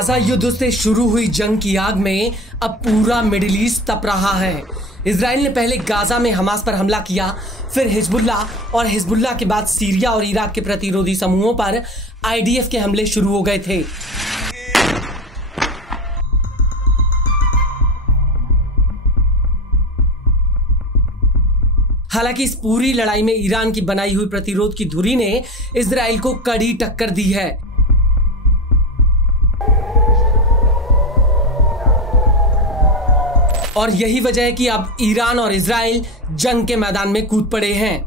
Gaza युद्ध से शुरू हुई जंग की आग में अब पूरा मिडिल ईस्ट तप रहा है। इजराइल ने पहले गाजा में हमास पर हमला किया, फिर हिजबुल्लाह और हिजबुल्लाह के बाद सीरिया और इराक के प्रतिरोधी समूहों पर आईडीएफ के हमले शुरू हो गए थे। हालांकि इस पूरी लड़ाई में ईरान की बनाई हुई प्रतिरोध की धुरी ने इजराइल को कड़ी टक्कर दी है। और यही वजह है कि अब ईरान और इजराइल जंग के मैदान में कूद पड़े हैं।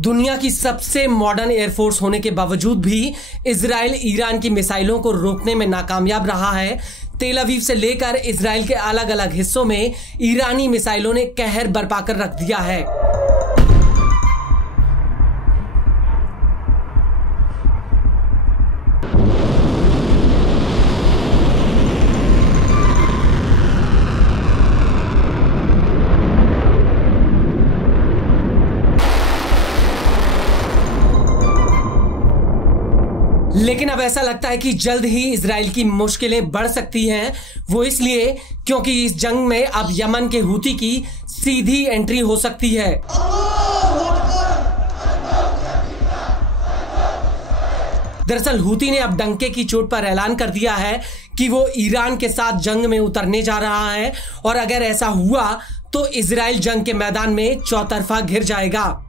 दुनिया की सबसे मॉडर्न एयरफोर्स होने के बावजूद भी इजराइल ईरान की मिसाइलों को रोकने में नाकामयाब रहा है। तेल अवीव से लेकर इजराइल के अलग अलग हिस्सों में ईरानी मिसाइलों ने कहर बरपा कर रख दिया है। लेकिन अब ऐसा लगता है कि जल्द ही इजराइल की मुश्किलें बढ़ सकती हैं। वो इसलिए क्योंकि इस जंग में अब यमन के हूती की सीधी एंट्री हो सकती है। दरअसल हूती ने अब डंके की चोट पर ऐलान कर दिया है कि वो ईरान के साथ जंग में उतरने जा रहा है और अगर ऐसा हुआ तो इजराइल जंग के मैदान में चौतरफा घिर जाएगा।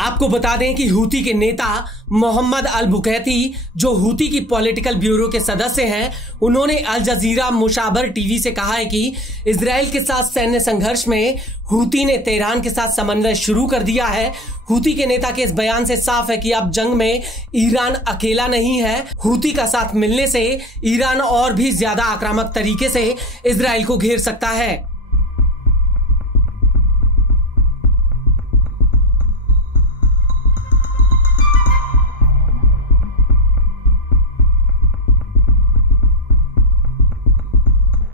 आपको बता दें कि हूती के नेता मोहम्मद अल बुकैती, जो हूती की पॉलिटिकल ब्यूरो के सदस्य हैं, उन्होंने अल जजीरा मुशाबर टीवी से कहा है कि इजराइल के साथ सैन्य संघर्ष में हूती ने तेहरान के साथ समन्वय शुरू कर दिया है। हूती के नेता के इस बयान से साफ है कि अब जंग में ईरान अकेला नहीं है। हूती का साथ मिलने से ईरान और भी ज्यादा आक्रामक तरीके से इजराइल को घेर सकता है।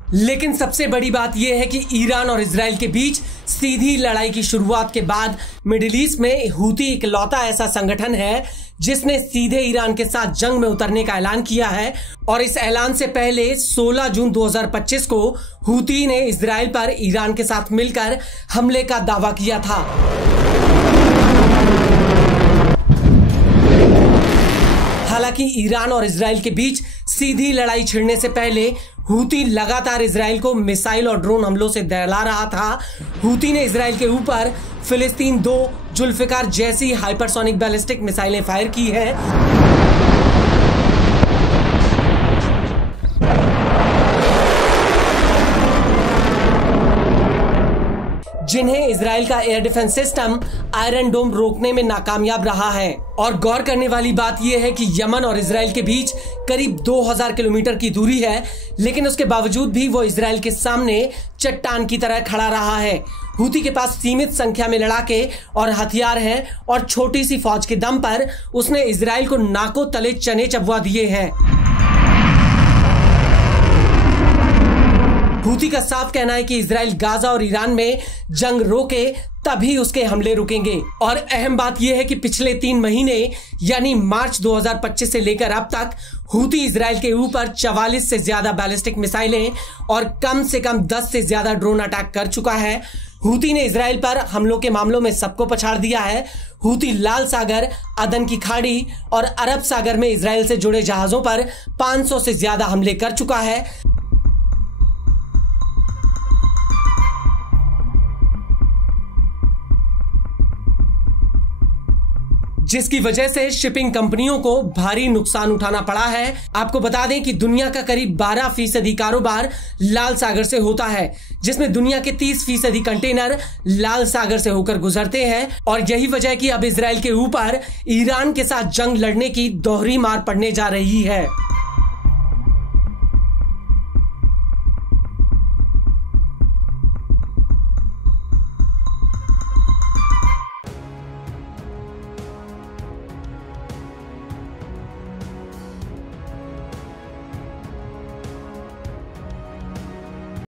लेकिन सबसे बड़ी बात यह है कि ईरान और इजराइल के बीच सीधी लड़ाई की शुरुआत के बाद मिडिल ईस्ट में हूती इकलौता ऐसा संगठन है जिसने सीधे ईरान के साथ जंग में उतरने का ऐलान किया है। और इस ऐलान से पहले 16 जून 2025 को हूती ने इजराइल पर ईरान के साथ मिलकर हमले का दावा किया था। हालांकि ईरान और इजराइल के बीच सीधी लड़ाई छिड़ने से पहले हूती लगातार इजराइल को मिसाइल और ड्रोन हमलों से दहला रहा था। हूती ने इजराइल के ऊपर फिलिस्तीन 2 जुल्फिकार जैसी हाइपरसोनिक बैलिस्टिक मिसाइलें फायर की हैं। जिन्हें इजराइल का एयर डिफेंस सिस्टम आयरन डोम रोकने में नाकामयाब रहा है। और गौर करने वाली बात यह है कि यमन और इजराइल के बीच करीब 2000 किलोमीटर की दूरी है, लेकिन उसके बावजूद भी वो इजराइल के सामने चट्टान की तरह खड़ा रहा है। हूती के पास सीमित संख्या में लड़ाके और हथियार हैं और छोटी सी फौज के दम पर उसने इजराइल को नाकों तले चने चबवा दिए हैं। हूती का साफ कहना है कि इजराइल गाजा और ईरान में जंग रोके तभी उसके हमले रुकेंगे। और अहम बात यह है कि पिछले 3 महीने यानी मार्च 2025 से लेकर अब तक हूती इजराइल के ऊपर 44 से ज्यादा बैलिस्टिक मिसाइलें और कम से कम 10 से ज्यादा ड्रोन अटैक कर चुका है। हूती ने इजराइल पर हमलों के मामलों में सबको पछाड़ दिया है। हूती लाल सागर, अदन की खाड़ी और अरब सागर में इजराइल से जुड़े जहाजों पर 500 से ज्यादा हमले कर चुका है। जिसकी वजह से शिपिंग कंपनियों को भारी नुकसान उठाना पड़ा है। आपको बता दें कि दुनिया का करीब 12% कारोबार लाल सागर से होता है, जिसमें दुनिया के 30% कंटेनर लाल सागर से होकर गुजरते हैं। और यही वजह है कि अब इजराइल के ऊपर ईरान के साथ जंग लड़ने की दोहरी मार पड़ने जा रही है।